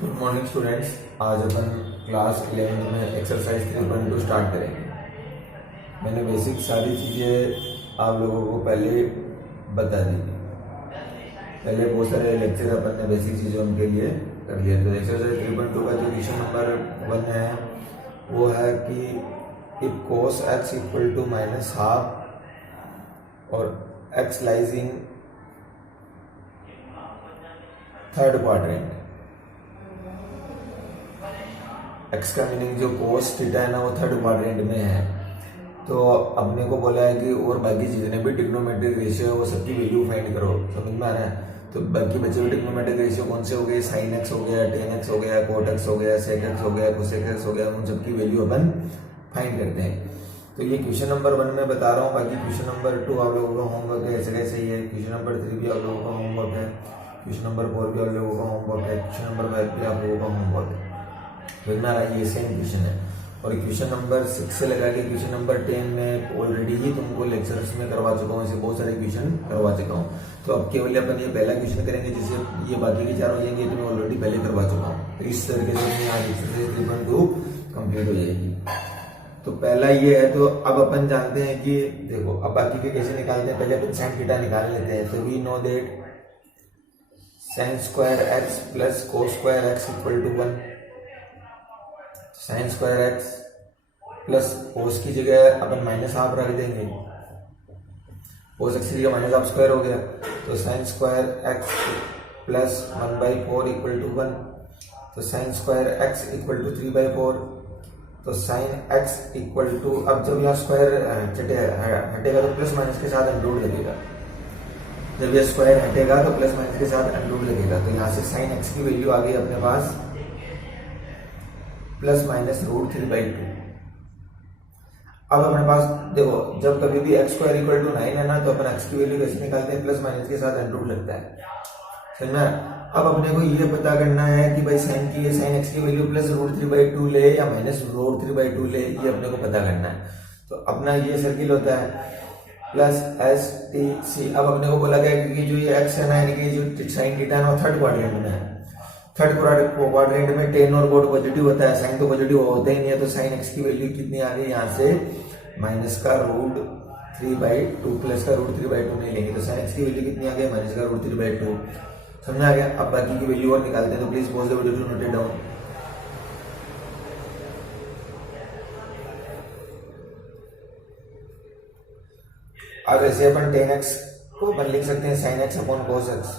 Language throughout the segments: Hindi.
Good morning students. आज अपन क्लास 11 में एक्सरसाइज 3.2 स्टार्ट करेंगे। मैंने बेसिक सारी चीज़ें आप लोगों को पहले बता दी। पहले बहुत सारे लेक्चर अपन ने बेसिक चीज़ें उनके लिए कर लिया। तो एक्सरसाइज 3.2 का जो क्वेश्चन नंबर 1 है वो है कि if cos x equal to -half और x lies in third quadrant. X का मीनिंग जो कोस थीटा है ना वो थर्ड क्वाड्रेंट में है। तो अपने को बोला है कि और बाकी जितने भी ट्रिग्नोमेट्रिक रेशियो है वो सबकी वैल्यू फाइंड करो। समझ में आ रहा है? तो बाकी बचे हुए ट्रिग्नोमेट्रिक रेशियो कौन से हो गए? साइन एक्स हो गया, टेन एक्स हो गया, कोट एक्स हो गया, सेक एक्स हो गया, कोसेक एक्स हो गया। उन सबकी वैल्यू अपन फाइंड करते हैं। तो ये क्वेश्चन नंबर 1 में बता रहा हूँ। बाकी क्वेश्चन नंबर 2 आप लोगों का होमवर्क है, ऐसे कैसे ही है। क्वेश्चन नंबर 3 भी आप लोगों का होमवर्क है, क्वेश्चन नंबर 4 भी आप लोगों का होमवर्क है, क्वेश्चन नंबर 5 भी आप लोगों का होमवर्क है। ये सेम क्वेश्चन है। और क्वेश्चन नंबर 6 से लगा के क्वेश्चन नंबर 10 में ऑलरेडी ही तुमको लेक्चर्स में करवा चुका हूँ। ऐसे बहुत सारे क्वेश्चन करवा चुका हूँ। तो अब केवल अपन ये पहला क्वेश्चन करेंगे, जिससे ये बाकी के चार हो जाएंगे तो मैं ऑलरेडी पहले करवा चुका हूँ। तो इस तरीके से आज एक्सरसाइज 3.2 कंप्लीट हो जाएगी। तो पहला ये है। तो अब अपन जानते हैं कि देखो अब बाकी के कैसे निकालते हैं। पहले अपन साइन थीटा निकाल लेते हैं। तो we know that sine square x plus cos square x equal to 1। Sine square x plus cos की जगह अपन -हाफ रख देंगे। कोस एक्स की जगह -हाफ स्क्वायर हो गया। तो sine square x plus 1/4 equal to 1। तो sine square x equal to 3/4। तो साइन एक्स इक्वल टू, अब जब यहाँ स्क्वायर हटेगा तो प्लस माइनस के साथ अंडरूट लगेगा। जब यह स्क्वायर हटेगा तो प्लस माइनस के साथ अंडरूट लगेगा। तो यहाँ से साइन एक्स की वैल्यू आ गई अपने पास +-√3/2। अब अपने पास देखो, जब कभी भी x स्क्वायर इक्वल टू 9 है ना, तो अपन x की वैल्यू कैसे निकालते हैं? प्लस माइनस के साथ अंडरूट लगता है। समझ में? अब अपने को ये पता करना है कि भाई साइन x की वैल्यू +√3/2 ले या -√3/2 ले, ये अपने को पता करना है। तो अपना ये सर्किल होता है +STC। अब अपने को बोला गया क्योंकि जो ये x है ना, यानी कि जो साइन थीटा है वो थर्ड क्वाड्रेंट में है। थर्ड क्वाड्रेंट में टेन और कोट पॉजिटिव होता है, साइन तो पॉजिटिव होता ही नहीं है। तो साइन एक्स की वैल्यू कितनी आ गई यहाँ से? -√3/2 +√3/2 नहीं लेंगे। तो साइन एक्स की वैल्यू कितनी आ गई? -√3/2। समझ आ गया? अब बाकी की वैल्यू और निकालते हैं। तो please pause the video to note it down. अब ऐसे अपन टेन एक्स को अपन लिख सकते हैं sine x upon cos x.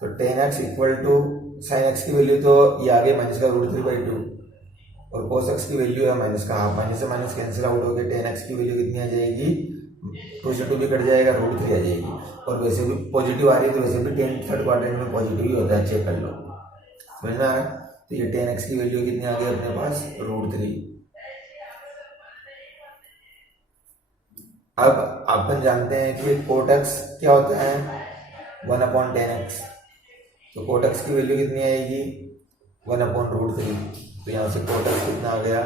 तो tan x equal to sine x की वैल्यू तो ये आ गई -√3/2 और कोस एक्स की वैल्यू है -हाफ। माइनस से माइनस कैंसिल आउट हो गया। टेन एक्स की वैल्यू कितनी आ जाएगी? 2 से 2 भी कट जाएगा, √3 आ जाएगी। और वैसे भी पॉजिटिव आ रही है, तो वैसे भी टेन थर्ड क्वाड्रेंट में पॉजिटिव ही होता है, चेक कर लो। समझ में आ रहा है? तो ये टेन एक्स की वैल्यू कितनी आ गई अपने पास? √3। अब अपन जानते हैं कि कोट एक्स क्या होता है? 1/10x। तो कोट एक्स की वैल्यू कितनी आएगी? 1/√3। तो यहाँ से कोट एक्स कितना आ गया?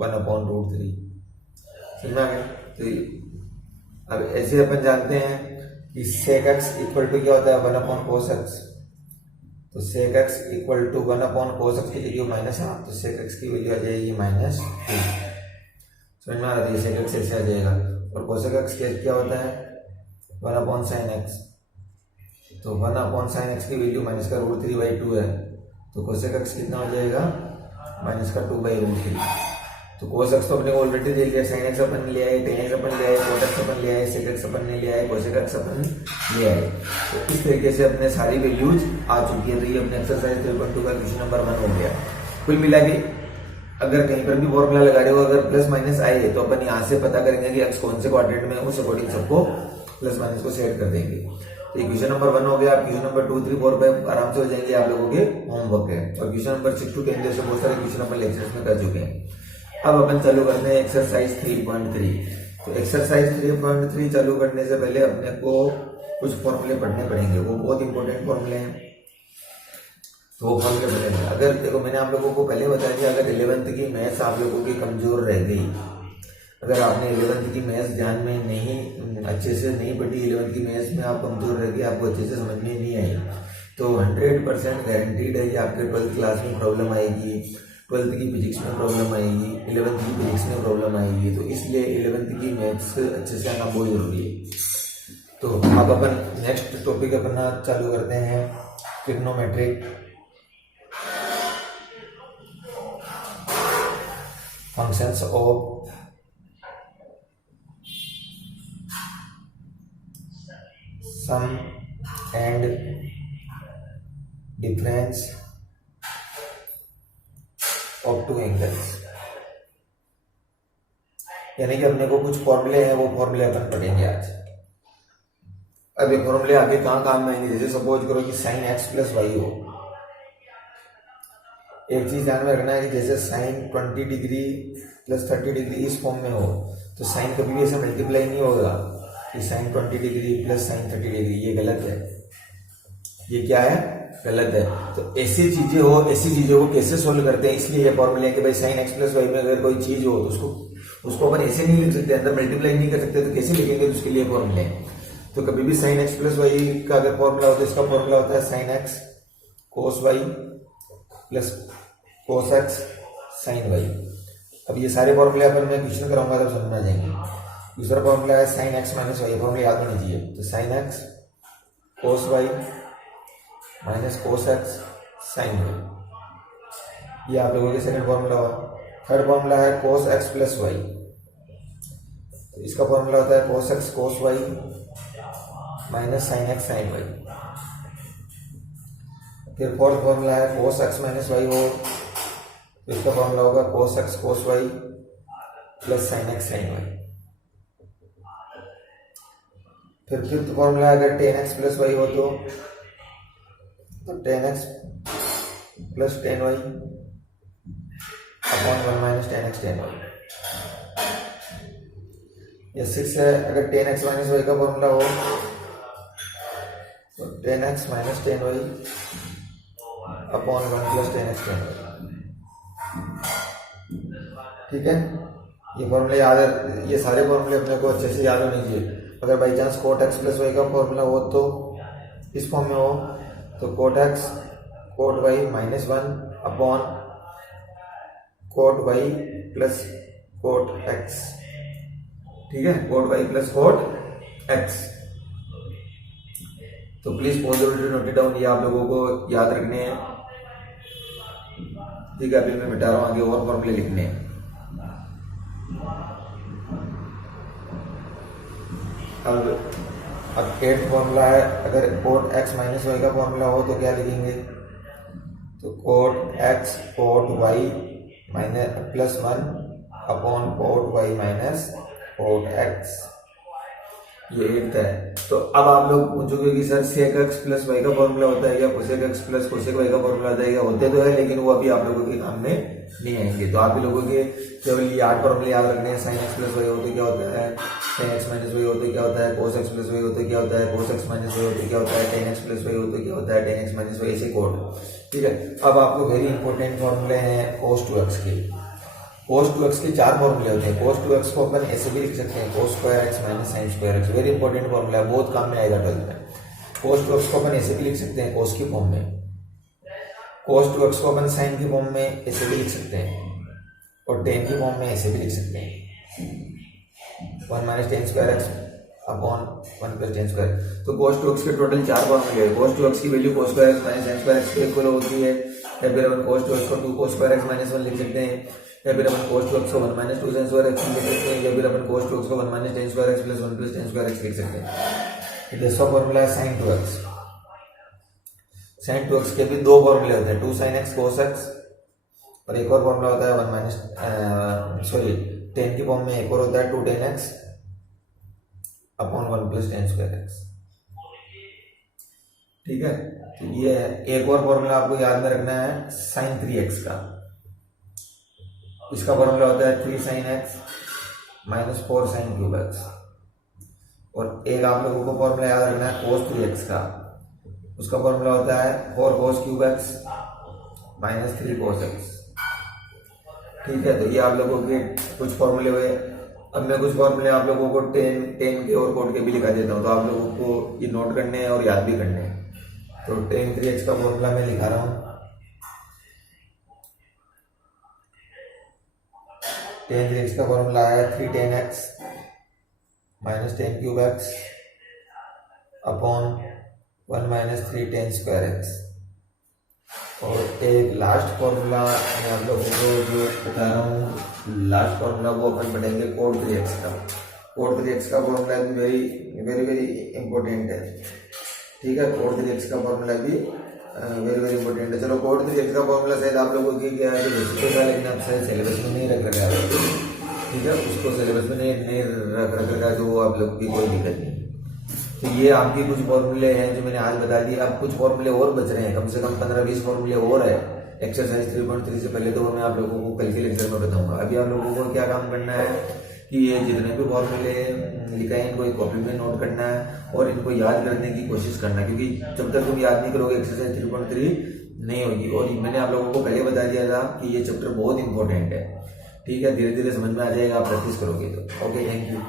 1/√3। समझ में आ गया? तो अब ऐसे अपन जानते हैं कि सेक एक्स इक्वल टू क्या होता है? 1/cos x। तो sec x equal to 1/cos x की वैल्यू -हाफ। तो सेक एक्स की वैल्यू आ जाएगी -2। समझ में आ रहा है? सेक एक्स ऐसे आ जाएगा। और कोसेक एक्स क्या होता है? 1/sin x। तो 1/sin x की वैल्यू -√3/2 है। तो कोसेक एक्स कितना हो जाएगा? -2/√3। तो कोस एक्स तो अपने को ऑलरेडी दे लिया। साइन एक्स अपन ले आए, टेन एक्स अपन ले आए, कोट एक्स अपन ले आए, सेक एक्स अपन ने ले आए, कोसेक एक्स अपन ले आए। तो इस तरीके से अपने सारी वैल्यूज आ चुकी है। तो ये अपने एक्सरसाइज 3.2 का क्वेश्चन नंबर 1 हो गया। कुल मिला के अगर कहीं पर भी फॉर्मूला लगा रहे हो, अगर प्लस माइनस आए तो अपन यहाँ से पता करेंगे कि एक्स कौन से क्वाड्रेंट में है, उस अकॉर्डिंग सबको प्लस माइनस को सेट कर देंगे। तो ये क्वेश्चन नंबर 1 हो गया। क्वेश्चन नंबर 2, 3, 4, 5 आराम से हो जाएंगे, आप लोगों के होमवर्क है। और क्वेश्चन नंबर 6 to 10 जैसे बहुत सारे क्वेश्चन अपन लेक्चर्स में कर चुके हैं। अब अपन चालू करते हैं एक्सरसाइज 3.3। तो एक्सरसाइज 3.3 चालू करने से पहले अपने को कुछ फॉर्मूले पढ़ने पड़ेंगे, वो बहुत इंपॉर्टेंट फॉर्मूले हैं। तो वो फॉर्मूले पढ़ेंगे। अगर देखो, मैंने आप लोगों को पहले बताया कि अगर 11th की मैथ्स आप लोगों की कमजोर रह गई, अगर आपने 11th की मैथ्स ध्यान में नहीं अच्छे से नहीं पढ़ी, 11th की मैथ्स में आप कमजोर रह गए, आपको अच्छे से समझ में नहीं आई, तो 100% गारंटीड है कि आपके 12th क्लास में प्रॉब्लम आएगी, 12th की फिजिक्स में प्रॉब्लम आएगी, 11th की फिजिक्स में प्रॉब्लम आएगी। तो इसलिए 11th की मैथ्स अच्छे से आना बहुत जरूरी है। तो अब अपन नेक्स्ट टॉपिक अपना चालू करते हैं, trigonometric functions of sum and difference of two angles. यानी कि अपने को कुछ फॉर्मूले हैं, वो फॉर्मूले अपन पढ़ेंगे आज। अब ये फॉर्मूले आगे कहाँ काम में आएंगे, जैसे सपोज करो कि साइन एक्स प्लस वाई हो। एक चीज ध्यान में रखना है कि जैसे साइन 20 डिग्री प्लस 30 डिग्री इस फॉर्म में हो, तो साइन कभी भी ऐसे मल्टीप्लाई नहीं होगा कि sine 20 degree plus sine 30 degree, ये गलत है। ये क्या है, गलत है। तो ऐसी चीजें हो, ऐसी चीजों को कैसे सोल्व करते हैं, इसलिए ये फॉर्मूले है कि भाई साइन एक्स प्लस वाई में अगर कोई चीज हो तो उसको अपन ऐसे नहीं लिख सकते, अंदर मल्टीप्लाई नहीं कर सकते, तो कैसे लिखेंगे, तो उसके लिए फॉर्मूले हैं। तो कभी भी साइन एक्स प्लस वाई का अगर फॉर्मूला होता है, इसका फॉर्मूला होता है sine x cos y plus cos x sine y. अब ये सारे फॉर्मूले अपन मैं क्वेश्चन कराऊंगा तब समझ में आ जाएंगे। दूसरा फॉर्मूला है sine x minus y, formula याद होनी चाहिए। तो sine x cos y minus cos x sine y, ये आप लोगों के सेकंड फॉर्मूला हुआ। थर्ड फॉर्मूला है कोस एक्स प्लस वाई, तो इसका फॉर्मूला होता है cos x cos y minus sine x sine y. फिर फोर्थ फॉर्मूला है कोस एक्स माइनस वाई हो, तो इसका फॉर्मूला होगा cos x cos y plus sine x sine y. फिर फिफ्थ फॉर्मूला है अगर टेन एक्स प्लस वाई हो तो tan x plus tan y upon 1 minus tan x tan y. ये 6 है, अगर टेन एक्स माइनस वाई का फॉर्मूला हो तो tan x minus tan y upon 1 plus tan x tan y. ठीक है, ये फॉर्मूले याद है, ये सारे फॉर्मूले अपने को अच्छे से याद होने चाहिए। अगर by chance cot x plus y का फॉर्मूला हो तो इस फॉर्म में हो, तो cot x cot y minus 1 upon cot y plus cot x. ठीक है, cot y plus cot x. तो please positive note it down, ये आप लोगों को याद रखने हैं। ठीक है, अभी मैं मिटा रहा हूँ, आगे और फॉर्मूले लिखने हैं। अब एट फॉर्मूला है, अगर कोट एक्स माइनस वाई का फॉर्मूला हो तो क्या लिखेंगे, तो cot x cot y minus plus 1 upon cot y minus cot x, ये एट है। तो अब आप लोग पूछोगे कि sir sec x plus y का फॉर्मूला होता है क्या, cosec x plus cosec y का फॉर्मूला होता है क्या, होते तो है, लेकिन वो अभी आप लोगों के काम में नहीं आएंगे। तो आप लोगों के केवल ये 8 फॉर्मूले याद रखने हैं। साइन एक्स प्लस वाई होते क्या होता है, साइन एक्स माइनस वाई होते क्या होता है, कोस एक्स प्लस वाई होते क्या होता है, कोस एक्स माइनस वाई होते क्या होता है, टेन एक्स प्लस वाई होते क्या होता है, टेन एक्स माइनस वाई, ऐसे कोड। ठीक है, अब आपको वेरी इंपॉर्टेंट फॉर्मूले हैं कोस टू एक्स के। कोस टू एक्स के 4 फॉर्मूले होते हैं। कोस टू एक्स को अपन ऐसे भी लिख सकते हैं, कोस square x minus sign square x, very important formula है, बहुत काम में आएगा 12th में। कोस टू एक्स को अपन ऐसे भी लिख सकते हैं कोस की फॉर्म में, कोस टू एक्स को अपन साइन की फॉर्म में ऐसे भी लिख सकते हैं, और टेन की फॉर्म में ऐसे भी लिख सकते हैं 1 minus ten square x upon 1 plus ten square. तो कोस टू एक्स के टोटल 4 फॉर्मूले हैं। कोस टू एक्स की वैल्यू कोस square x minus sign square x के इक्वल होती है, या फिर अपन कोस टू एक्स को 2 कोस स्क्वायर एक्स माइनस 1 लिख सकते हैं, या फिर अपन कोस टू एक्स को 1 माइनस 2 साइन स्क्वायर एक्स लिख सकते हैं, या फिर अपन कोस टू एक्स को 1 minus ten square x plus 1 plus ten square x लिख सकते हैं। तो इसका फॉर्मूला है sign to x. Sign to x के भी 2 फॉर्मूले होते हैं, 2 साइन एक्स कोस एक्स, और एक और फॉर्मूला होता है 1 माइनस टेन की फॉर्म में एक और होता है 2 ten x upon 1 plus ten square x. ठीक है, तो ये है। एक और फॉर्मूला आपको याद में रखना है साइन 3x का। इसका फॉर्मूला होता है 3 sign x minus 4 sine cube x. और एक आप लोगों को फॉर्मूला याद रखना है कोस 3x का। उसका फॉर्मूला होता है 4 cos cube x minus 3 cos x. ठीक है, तो ये आप लोगों के कुछ फॉर्मूले हुए। अब मैं कुछ फॉर्मूले आप लोगों को टेन के और कोड के भी लिखा देता हूँ, तो आप लोगों को ये नोट करने हैं और याद भी करने हैं। तो tan 3x का फॉर्मूला मैं लिखा रहा हूँ। tan 3x का फॉर्मूला है 3 tan x minus tan cube x upon 1 minus 3 tan square x। और एक लास्ट फॉर्मूला मैं आप लोगों को जो बता रहा हूँ, लास्ट फॉर्मूला वो अपन पढ़ेंगे cot 3x का। cot 3x का फॉर्मूला भी वेरी वेरी वेरी इंपॉर्टेंट है, ठीक है। cot 3x का फॉर्मूला भी वेरी वेरी इंपॉर्टेंट है। चलो cot 3x का फॉर्मूला शायद आप लोगों की क्या है बेसिक था, लेकिन आप शायद सिलेबस में नहीं रख रखा है, ठीक है। उसको सिलेबस में नहीं रख रखा है, तो वो आप लोग की कोई दिक्कत नहीं। तो ये आपके कुछ फॉर्मूले हैं जो मैंने आज बता दिए। अब कुछ फॉर्मूले और बच रहे हैं, कम से कम 15-20 फॉर्मूले और है एक्सरसाइज 3.3 से पहले, तो मैं आप लोगों को कल के लेक्चर में बताऊंगा। अभी आप लोगों को क्या काम करना है कि ये जितने भी फॉर्मूले लिखा है इनको एक कॉपी में नोट करना है और इनको याद करने की कोशिश करना है, क्योंकि जब तक तुम याद नहीं करोगे एक्सरसाइज 3.3 नहीं होगी। और मैंने आप लोगों को पहले बता दिया था कि ये चैप्टर बहुत इंपॉर्टेंट है, ठीक है। धीरे धीरे समझ में आ जाएगा, आप प्रैक्टिस करोगे तो। Okay, thank you.